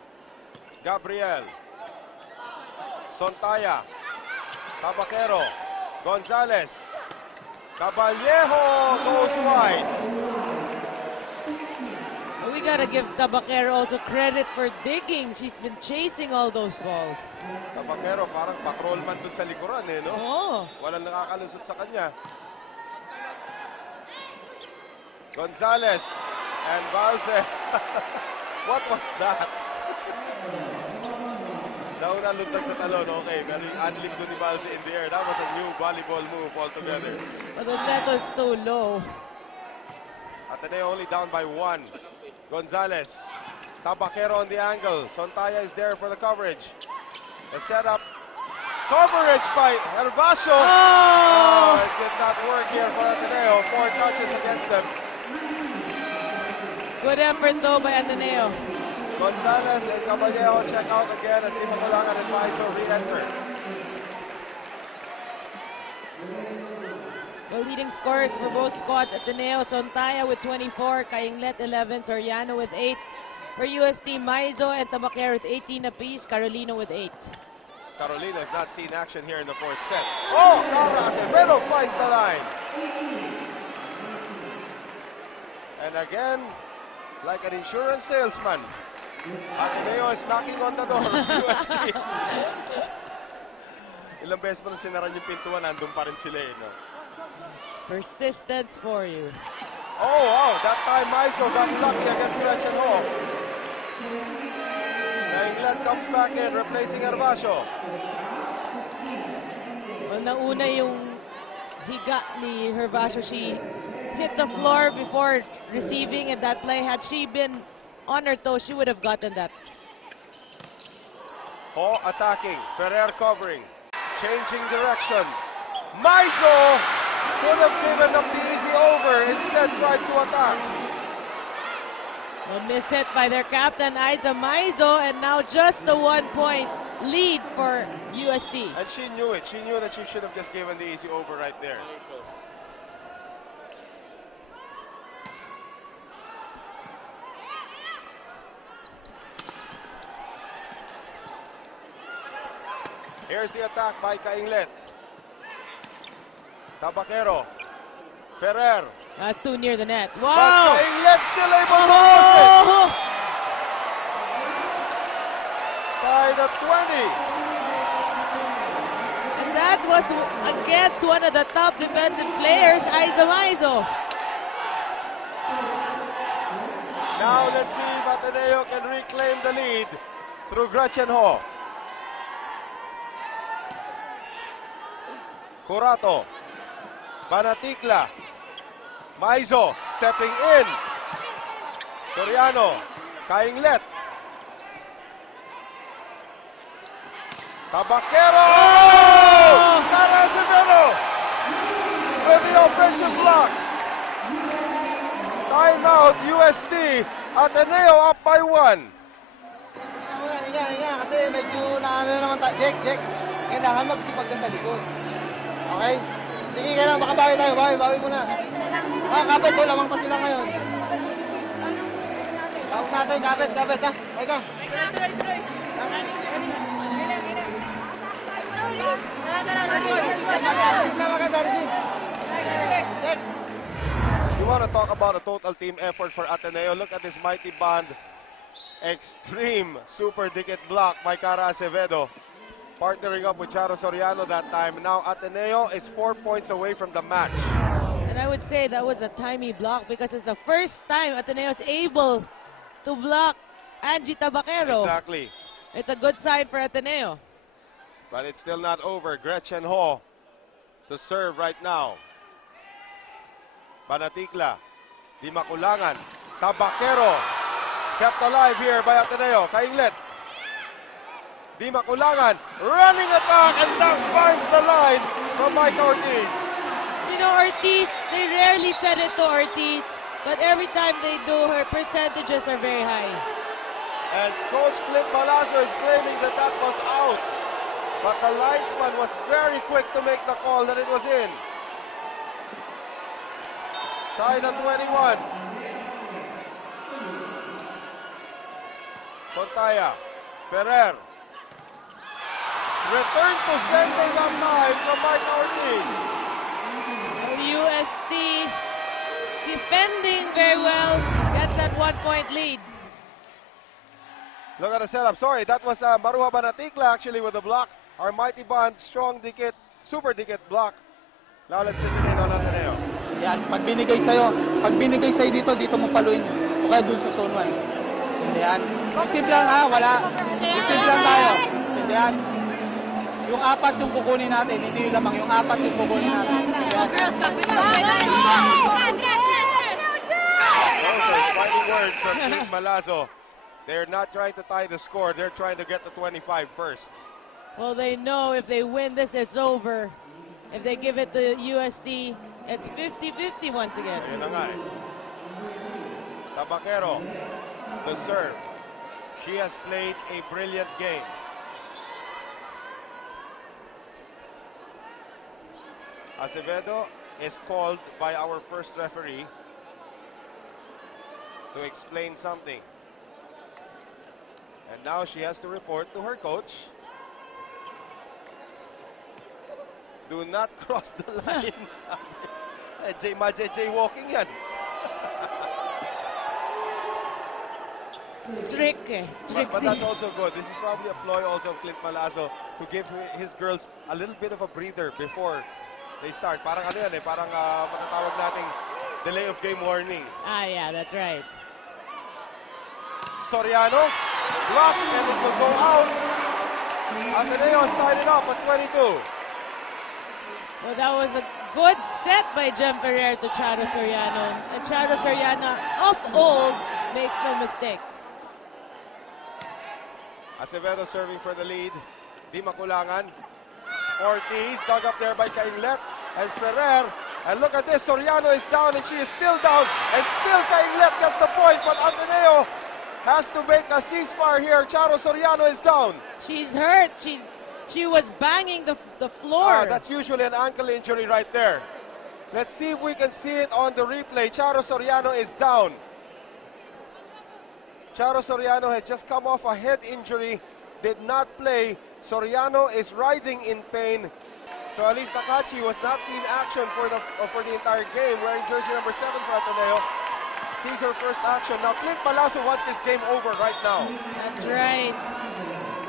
Gabriel. Sontaya. Tabaquero. Gonzalez. Caballejo goes wide. We gotta give Tabaquero also credit for digging. She's been chasing all those balls. Tabaquero parang patrolman dun sa likuran eh, no? Oh. Walang nakakalusot sa kanya. Gonzalez and Balse. What was that? Nauna luntag sa talon, okay. Pero yung adlib doon ni Balse in the air, that was a new volleyball move altogether. But the net was too low. Ateneo only down by 1. Gonzalez. Tabaquero on the angle. Sontaya is there for the coverage. The setup. Coverage by Gervacio. Oh! It did not work here for Ateneo. 4 touches against them. Good effort though by Ateneo. Gonzalez and Caballejo check out again as Di Maculangan and Maizo re-enter. The leading scorers for both squads, Ateneo, Sontaya with 24, Cainglet 11, Soriano with 8. For UST, Maizo and Tabaquero with 18 apiece, Carolino with 8. Carolina has not seen action here in the 4th set. Oh, Charo Soriano finds the line. And again, like an insurance salesman, Ateneo is knocking on the door of UST. Ilang beses mo na sinaran yung pintuan, nandun pa rin sila eh, no? Persistence for you. Oh, wow, that time Maizo got lucky against Gretchen Ho. Cainglet comes back in, replacing Gervacio. Well, nauna yung higa ni Gervacio. She hit the floor before receiving in that play. Had she been on her toes, she would have gotten that. Ho attacking, Ferrer covering, changing directions. Maizo could have given up the easy over, instead tried to attack. A miss hit by their captain, Dzi Maizo, and now just a 1-point lead for UST. And she knew it. She knew that she should have just given the easy over right there. Here's the attack by Cainglet. Tabaquero. Ferrer. That's too near the net. But Wow! Cainglet still able to force it. Oh! By the 20. And that was against one of the top defensive players, Dzi Maizo. Now let's see if Ateneo can reclaim the lead through Gretchen Ho. Curato. Banaticla. Maizo stepping in. Soriano. Cainglet. Tabaquero! Charo Soriano with the offensive block. Timeout UST. Ateneo up by 1. Higa, kasi medyo naano naman tayo. Jack, kailangan magsipag ka sa likod. Okay? Sige ka lang, makabawi tayo. Bawi muna. Kapit, lamang pa sila ngayon. Tawag natin, kapit, ha? Okay ka? You want to talk about a total team effort for Ateneo? Look at this mighty band. Extreme super dikit block by Cara Acevedo. Partnering up with Charo Soriano that time. Now Ateneo is 4 points away from the match. And I would say that was a timely block because it's the first time Ateneo is able to block Angie Tabaquero. Exactly. It's a good sign for Ateneo. But it's still not over. Gretchen Ho to serve right now. Banaticla. Di Maculangan. Tabaquero. Kept alive here by Ateneo. Cainglet. Di Makulangan, running attack, and that finds the line from Mike Ortiz. You know, Ortiz, they rarely send it to Ortiz, but every time they do, her percentages are very high. And Coach Clint Palazzo is claiming that that was out. But the linesman was very quick to make the call that it was in. Tied at 21. Sontaya, Ferrer. Return to sender that time from Mike Ortiz. UST defending very well, gets that 1-point lead. Look at the setup. Sorry, that was Maruha Banatikla actually with the block. Our mighty band, strong dikit, super dikit block. Now let's listen in on Ateneo. Yan, pag binigay sa'yo dito mo paluin. O kaya dun sa zone 1. Yan. Receive lang ha, wala. Receive lang tayo. Yan. Yung 4 yung kukunin natin, hindi yung lamang. Yung 4 yung kukunin natin. Yan. Those are fighting words from Clint Palazzo. They're not trying to tie the score. They're trying to get to 25 first. Well, they know if they win this, it's over. If they give it to UST, it's 50-50 once again. Ayun na nga eh. Tabaquero, the serve. She has played a brilliant game. Acevedo is called by our first referee to explain something. And now she has to report to her coach. Do not cross the line. Jaywalking yan. Strict eh. But that's also good. This is probably a ploy also of Clint Palazzo to give his girls a little bit of a breather before they start. Parang ano yan eh, parang matatawag nating delay of game warning. Ah, yeah, that's right. Soriano, blocked and it will go out. Ateneo has tied it up at 22. Well, that was a good set by Jem Ferrer to Charo Soriano. And Charo Soriano, of old, makes no mistake. Acevedo serving for the lead. Di Makulangan. Ortiz dug up there by Cainglet and Ferrer. And look at this, Soriano is down and she is still down. And still Cainglet gets the point, but Ateneo has to make a ceasefire here. Charo Soriano is down. She's hurt. She was banging the floor. That's usually an ankle injury right there. Let's see if we can see it on the replay. Charo Soriano is down. Charo Soriano had just come off a head injury, did not play. Soriano is writhing in pain. So Alice Nakachi was not in action for the entire game, wearing jersey number 7 for Ateneo. Sees her first action. Now Clint Palazzo wants this game over right now. That's right.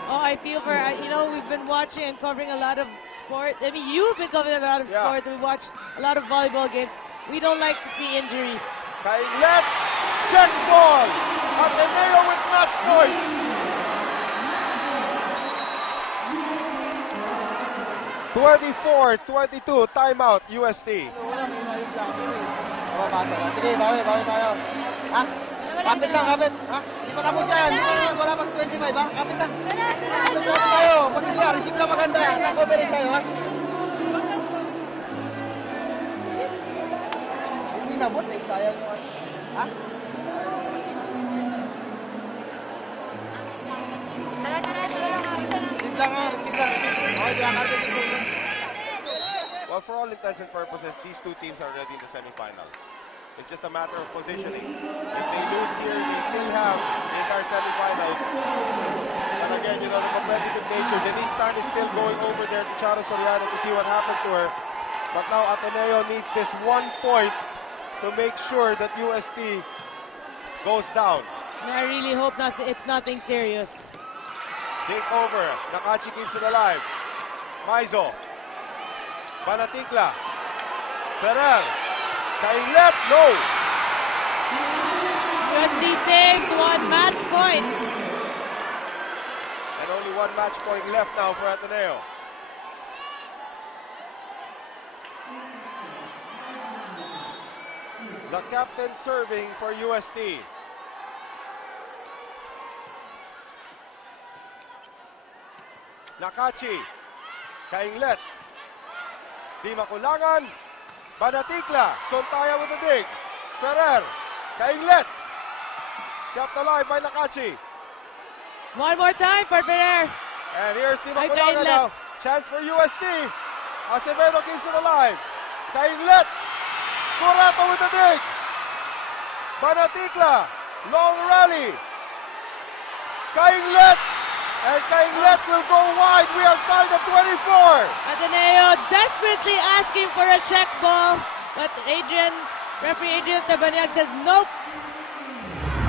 Oh, I feel for, you know, we've been watching and covering a lot of sports. I mean, you've been covering a lot of sports. We watch a lot of volleyball games. We don't like to see injuries. Cainglet, check ball. Ateneo with match point. (24-22), timeout, UST. Sige, bawi tayo. Ha? Kapit lang, kapit. Ha? Hindi pa tapos yan. Wala pag 25, ha? Kapit lang. Susunod tayo. Pag hindi, receive lang maganda. Nakover rin tayo, ha? Hindi nabot, sayang mo. Ha? Receive lang, ha? Receive lang. Okay, kaya kapit ito. Well, for all intents and purposes, these two teams are already in the semifinals. It's just a matter of positioning. If they lose here, they still have the entire semifinals. And again, you know, the competitive nature. Denise Tan is still going over there to Charo Soriano to see what happens to her. But now Ateneo needs this 1 point to make sure that UST goes down. And I really hope it's nothing serious. Take over. Nakachi keeps it alive. Maizo. Banatikla. Ferrer. Cainglet, no. UST takes 1 match point. And only 1 match point left now for Ateneo. The captain serving for UST. Nakachi. Cainglet. Di makulangan. Banatikla. Sontaya with the dig. Ferrer. Cainglet. Kept alive by Nakachi. One more time for Ferrer. And here's Di Ay, Makulangan Cainglet. now. Chance for UST. Acevedo keeps it alive. Cainglet. Curato with the dig. Banatikla. Long rally. Cainglet. And Cainglet will go wide. We are tied at 24. Ateneo desperately asking for a check ball, but referee Adrian Tabanyag says nope.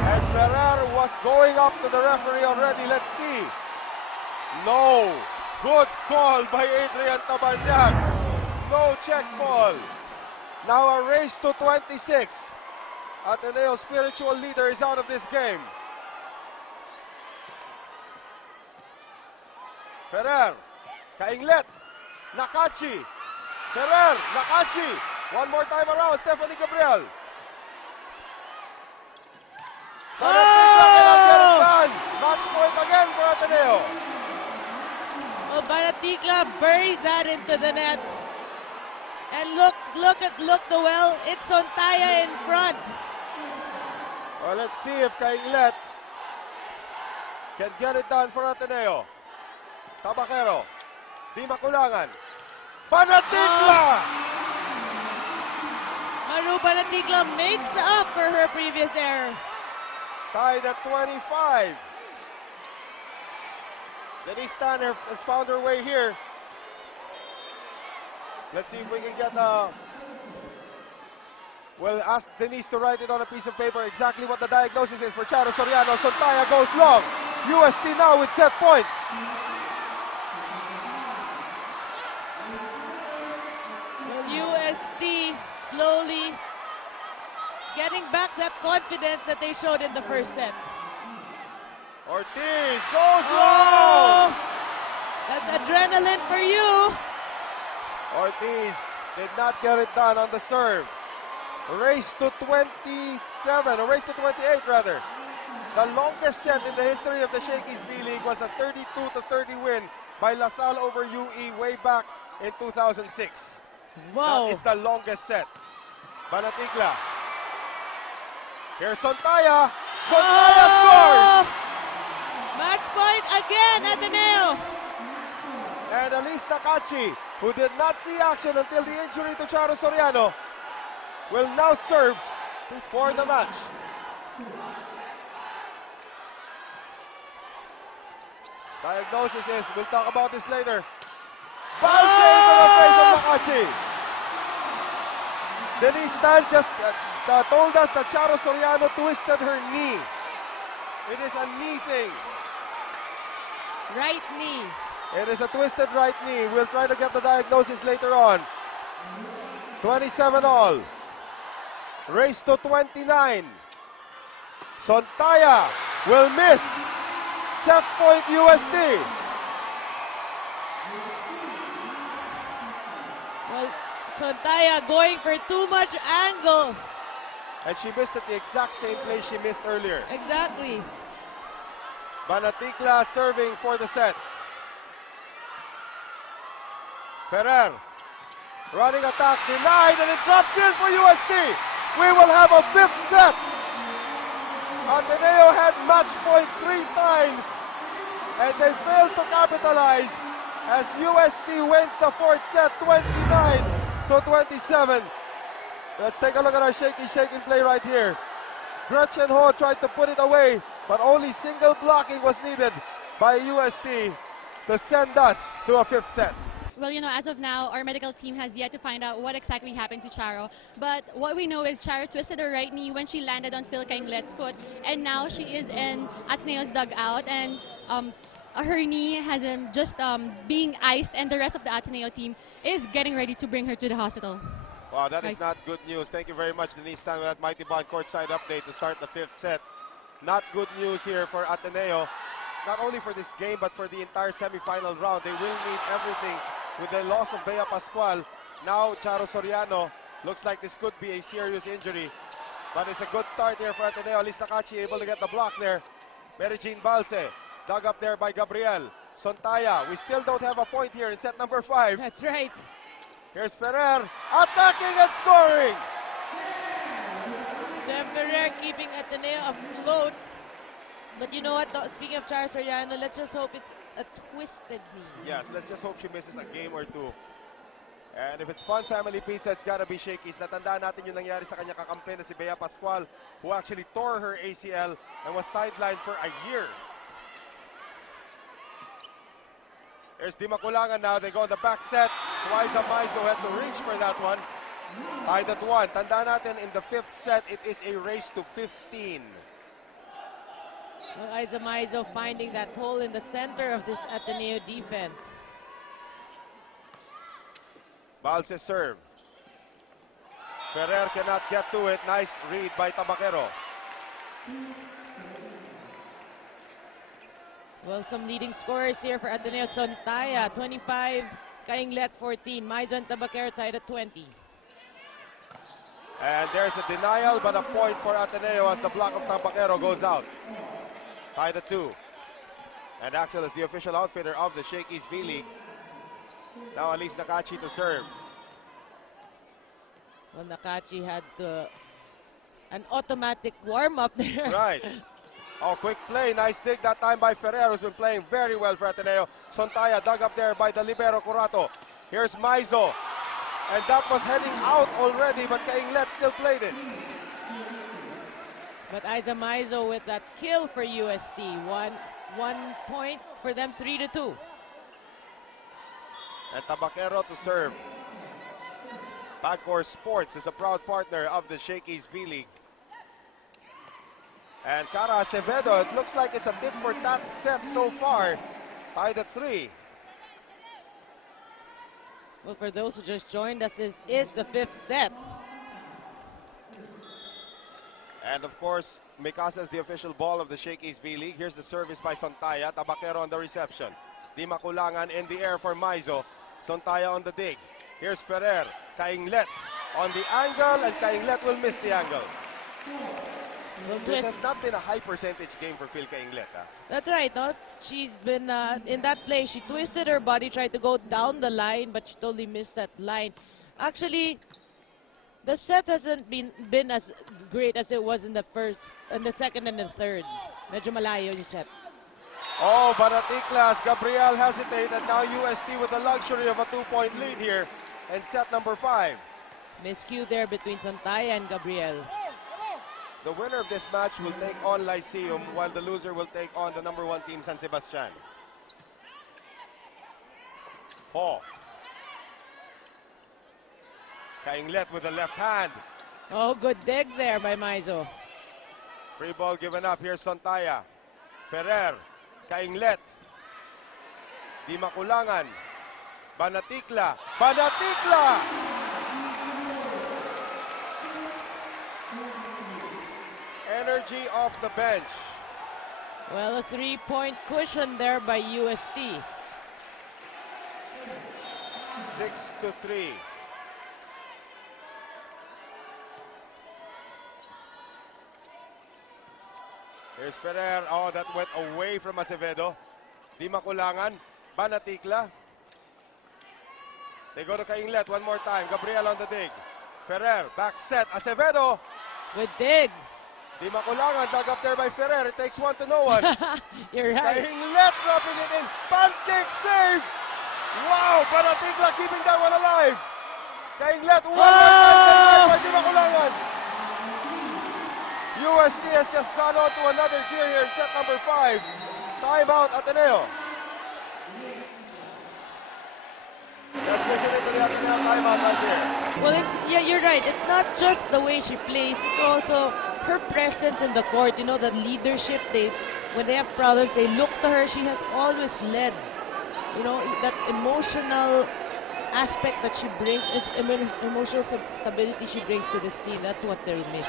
And Ferrer was going up to the referee already. Let's see. No. Good call by Adrian Tabanyag. No check ball. Now a race to 26. Ateneo's spiritual leader is out of this game. Ferrer, Cainglet, Nakachi, Ferrer, Nakachi. One more time around, Stephanie Gabriel. Oh! Match point again for Ateneo. Well, Banatikla buries that into the net. And look the well. It's Sontaya in front. Well, let's see if Cainglet can get it done for Ateneo. Tabakero, Di Makulangan, Banatikla! Maru Banatikla makes up for her previous error. Tied at 25. Denise Tanner has found her way here. Let's see if we can get we'll ask Denise to write it on a piece of paper exactly what the diagnosis is for Charo Soriano. Sontaya goes long. UST now with set point. UST slowly getting back that confidence that they showed in the first set. Ortiz goes long. That's adrenaline for you. Ortiz did not get it done on the serve. Race to 27, or race to 28 rather. The longest set in the history of the Shakey's B-League was a 32-30 win by LaSalle over UE way back in 2006. Whoa. That is the longest set. Banatikla. Here's Sontaya. Sontaya scores! Match point again, Ateneo. And Elise Nakachi, who did not see action until the injury to Charo Soriano, will now serve for the match. Diagnosis is, we'll talk about this later. Barge into the face of Nakachi. Denise Tan just told us that Charo Soriano twisted her knee. It is a knee thing. Right knee. It is a twisted right knee. We'll try to get the diagnosis later on. 27 all. Race to 29. Sontaya will miss. Set point UST. Well, Sontaya going for too much angle. And she missed it the exact same place she missed earlier. Exactly. Banatikla serving for the set. Ferrer running attack denied, and it drops in for UST. We will have a fifth set. Ateneo had match point 3 times, and they failed to capitalize as UST wins the fourth set 29-27. Let's take a look at our shaky play right here. Gretchen Ho tried to put it away, but only single blocking was needed by UST to send us to a fifth set. Well, you know, as of now, our medical team has yet to find out what exactly happened to Charo. But what we know is Charo twisted her right knee when she landed on Fille Cainglet's foot, and now she is in Ateneo's dugout, and her knee has just being iced, and the rest of the Ateneo team is getting ready to bring her to the hospital. Wow, that is not good news. Thank you very much, Denise Tan, with that Mighty Bond courtside update to start the fifth set. Not good news here for Ateneo, not only for this game, but for the entire semifinal round. They will need everything with the loss of Bea Pascual. Now Charo Soriano, looks like this could be a serious injury. But it's a good start here for Ateneo. Elise Nakachi able to get the block there. Mary Jean Balse, dug up there by Gabriel. Sontaya, we still don't have a point here in set number 5. That's right. Here's Ferrer, attacking and scoring! Ferrer keeping Ateneo afloat. But you know what, speaking of Charo Soriano, let's just hope it's a twisted knee. Yes, let's just hope she misses a game or two. And if it's Fun Family Pizza, it's gotta be Shakey's. Natandaan natin yung nangyari sa kanya kakampi na si Bea Pascual, who actually tore her ACL and was sidelined for a year. There's Di Maculangan now. They go on the back set. Twiza Maizo had to reach for that one. Tied at 1. Tandaan natin, in the 5th set, it is a race to 15. Well, Aiza Maizo finding that hole in the center of this Ateneo defense. Balse serve. Ferrer cannot get to it. Nice read by Tabaquero. Well, some leading scorers here for Ateneo. Sontaya, 25. Cainglet, 14. Maizo and Tabaquero tied at 20. And there's a denial, but a point for Ateneo as the block of Tabaquero goes out. Tied at 2. And Axel is the official outfitter of the Shakey's V-League. Now Elise Nakachi to serve. Well, Nakachi had an automatic warm-up there. Right. Oh, quick play. Nice dig that time by Ferrer, who's been playing very well for Ateneo. Sontaya dug up there by the libero Curato. Here's Maizo. And that was heading out already, but Cainglet still played it. But Aiza Maizo with that kill for UST. One point for them, 3-2. And Tabaquero to serve. Backcourt Sports is a proud partner of the Shakey's V-League. And Cara Acevedo, it looks like it's a tit for tat set so far. Tied at 3. Well, for those who just joined us, this is the 5th set. And of course, Mikasa is the official ball of the Shakey's V-League. Here's the service by Sontaya. Tabaquero on the reception. Di Maculangan in the air for Maizo. Sontaya on the dig. Here's Ferrer. Cainglet on the angle, and Cainglet will miss the angle. Well, This has not been a high percentage game for Fille Cainglet. That's right, no? She's been in that play. She twisted her body, tried to go down the line, but she totally missed that line. Actually, the set hasn't been as great as it was in the first, and the second and the third. Medyo malayo yung set. Oh, Banatiklas, Gabriel hesitated. Now UST with the luxury of a 2-point lead here in set number 5. Miscue there between Sontaya and Gabriel. The winner of this match will take on Lyceum, while the loser will take on the number 1 team, San Sebastian. Ho. Cainglet with the left hand. Oh, good dig there by Maizo. Free ball given up. Here's Sontaya. Ferrer. Cainglet. Di Maculangan. Banatikla. Banatikla! Energy off the bench. Well, a 3-point cushion there by UST. 6-3. Here's Ferrer. Oh, that went away from Acevedo. Di Maculangan. Banatikla. They go to Cainglet one more time. Gabriel on the dig. Ferrer. Back set. Acevedo. Good dig. Di Maculangan dug up there by Ferrer. It takes 1 to no one. You're right. Cainglet dropping it in. Pancake save. Wow. Banatikla keeping that one alive. Cainglet. One more time by Di Maculangan. UST has just gone on to another gear here in set number 5. Timeout, Ateneo. Let's listen into the Ateneo timeout right here. Well, yeah, you're right. It's not just the way she plays, it's also her presence in the court. You know, the leadership. When they have problems, they look to her. She has always led. You know, that emotional aspect that she brings, emotional stability she brings to this team. That's what they'll miss.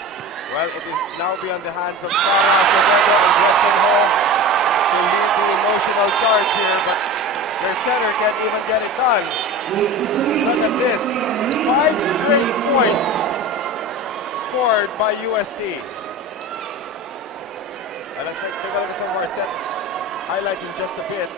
Well, it is now beyond the hands of Charo Soriano and Gretchen Ho to lead the emotional charge here, but their center can't even get it done. Look at this. 5 straight points scored by UST. Let's take a look at some of our set highlights in just a bit.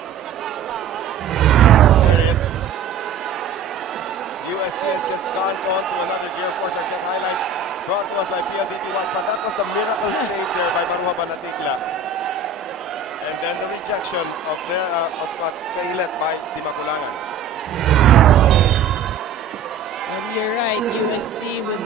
UST has just gone on to another gear force. Our check highlights brought to us by PLDT1, but that was the miracle save there by Maruha Banatigla. And then the rejection of Cainglet by Timakulangan. And you're right, UST with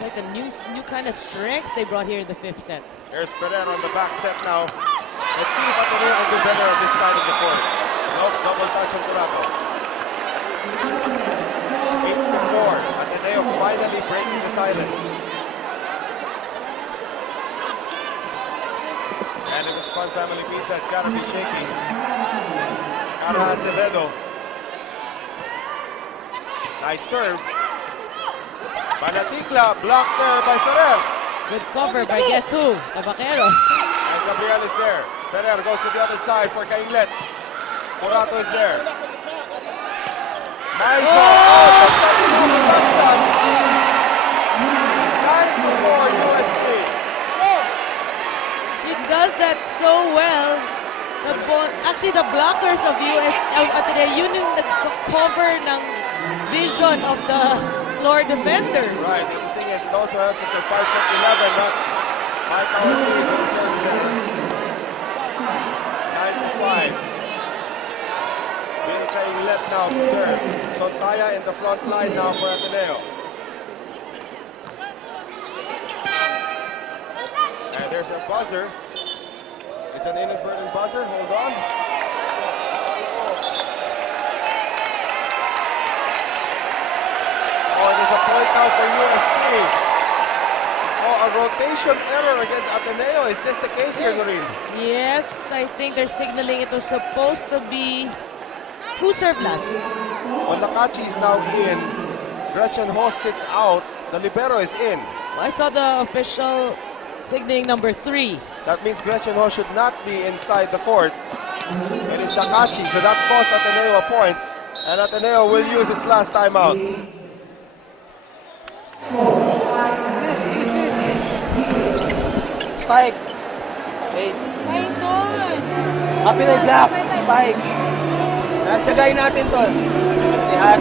like a new kind of strength they brought here in the 5th set. There's Ferrer on the back set now. Let's see if Ateneo can do better on this side of the court. Nope, double touch on Curato. 8-4. Ateneo finally breaking the silence. And if it's fun family pizza, it's gotta be Shakey. Charo Acevedo. Nice serve. Banatigla blocked there by Ferrer. Good cover by guess who? The Vaquero. And Gabriel is there. Ferrer goes to the other side for Cainglet. Curato is there. Nice ball. Oh, 9-4 UST. She does that so well. The ball, actually, the blockers of Ateneo, yun yung nag-cover ng vision of the floor defenders. Right, and the thing is, it also helps that they're 5-11, not 5 power lead for the service center. 9-5. Fille Cainglet now to serve. Sontaya in the front line now for Ateneo. And there's a buzzer. It's an inadvertent buzzer. Hold on. Oh, there's a point now for UST. Oh, a rotation error against Ateneo. Is this the case here, Noreen? Yes, I think they're signaling it was supposed to be... Who served last? Well, Nakachi is now in. Gretchen Ho sits out. The libero is in. I saw the official signaling number 3. That means Gretchen Ho should not be inside the court. It is Nakachi, so that cost Ateneo a point. And Ateneo will use its last timeout. Spike. Wait. Happy na black. Spike. Tsagayin natin to. Yan.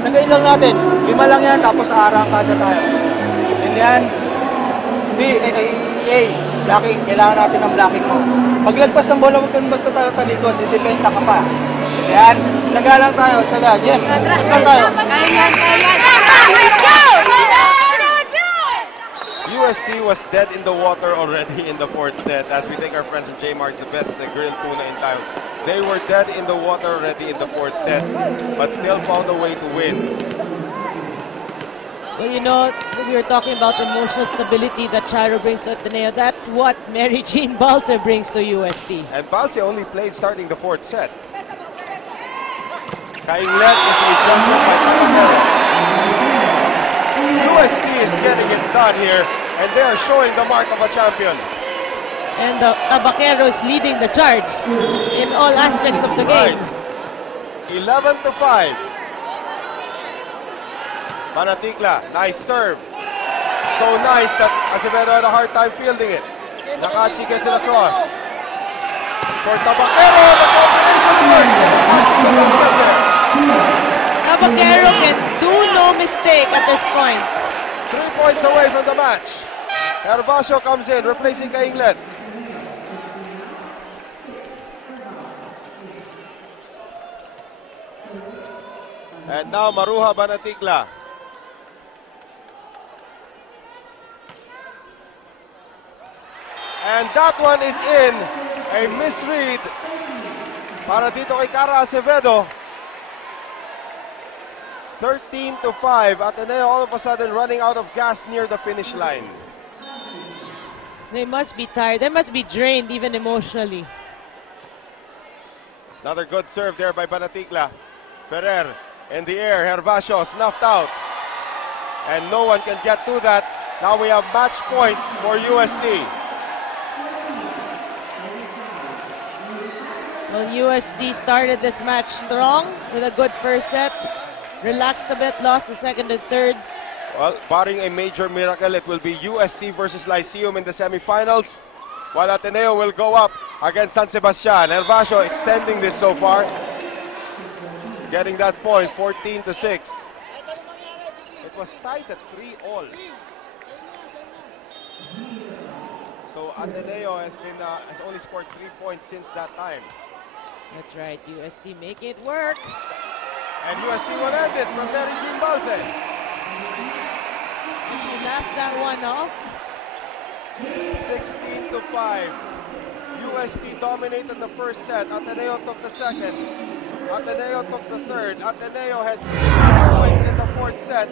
Tsagayin lang natin. 5 lang yan, tapos arang kada tayo. Yan. A. Blocking. Kailangan natin ng blocking mo. Paglagpas ng bola, huwag kang basta tayo talikod. Didepensa ka pa. Yan. Tsaga lang tayo. Tsaga. Yan. Tsaga tayo. Let's go! UST was dead in the water already in the 4th set. As we thank our friends at J-Mark's, the best in the grilled tuna in town. They were dead in the water already in the 4th set, but still found a way to win. Well, you know, we were talking about emotional stability that Charo brings to Ateneo. That's what Mary Jean Balse brings to UST. And Balse only played starting the 4th set. Cainglet is rejected by Ferrer. UST is getting it done here, and they are showing the mark of a champion. And the Vaquero is leading the charge in all aspects of the game. 11-5. Banatigla, nice serve. So nice that Acevedo had a hard time fielding it. Nakachi gets it across. For Vaquero, the combination works. Vaquero can do no mistake at this point. 3 points away from the match. Gervacio comes in, replacing Cainglet. And now Maruha Banatigla. And that one is in. A misread para dito kay Charo Acevedo. 13-5. Ateneo all of a sudden running out of gas near the finish line. They must be tired. They must be drained even emotionally. Another good serve there by Banatigla. Ferrer in the air. Gervacio snuffed out. And no one can get to that. Now we have match point for UST. Well, UST started this match strong with a good first set. Relaxed a bit, lost the second and third. Well, barring a major miracle, it will be UST versus Lyceum in the semifinals, while Ateneo will go up against San Sebastian. Gervacio extending this so far. getting that point, 14-6. It was tied at 3-all. So Ateneo has only scored 3 points since that time. That's right, UST make it work. And UST will end it from Mary Jean Balse. She laughed that one off. 16-5. UST dominated the first set. Ateneo took the second. Ateneo took the third. Ateneo had 3 points in the fourth set.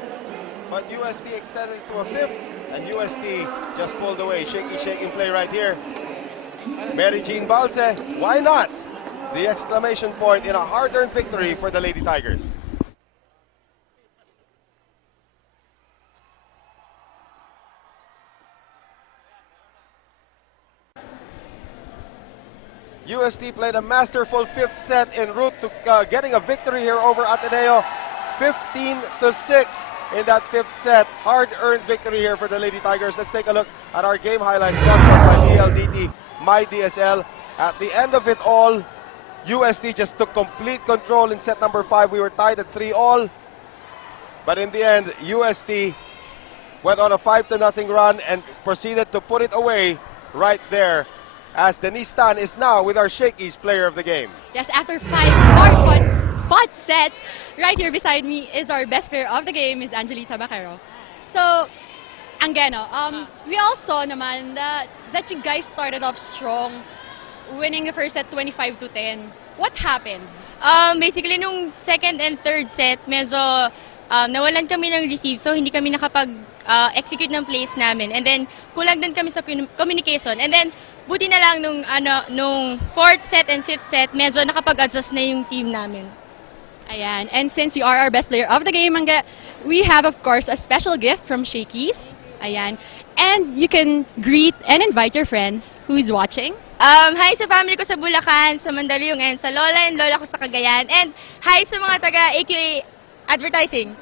But UST extended to a fifth. And UST just pulled away. Shaky shaking play right here. Mary Jean Balse, why not? The exclamation point in a hard-earned victory for the Lady Tigers. UST played a masterful fifth set en route to getting a victory here over Ateneo. 15-6 in that fifth set. Hard-earned victory here for the Lady Tigers. Let's take a look at our game highlights sponsored by DLDT, MyDSL. At the end of it all, UST just took complete control in set number 5. We were tied at 3-all. But in the end, UST went on a 5-0 run and proceeded to put it away right there, as Denise Tan is now with our Shakey's player of the game. Yes, after 5 hard-fought sets, right here beside me is our best player of the game, is Angelita Baquero. So, Angeno, we all saw naman that you guys started off strong, winning the first set 25-10. What happened? Basically, nung second and third set, medyo nawalan kami ng receive, so hindi kami nakapag-execute ng plays namin. And then, kulang din kami sa communication. And then, buti na lang nung fourth set and fifth set, medyo nakapag-adjust na yung team namin. Ayan. And since you are our best player of the game, Angga, we have, of course, a special gift from Shakey's. Ayan. And you can greet and invite your friends who is watching. Hi sa family ko sa Bulacan, sa Mandaluyong, and sa lola and lola ko sa Cagayan. And hi sa mga taga AQA Advertising.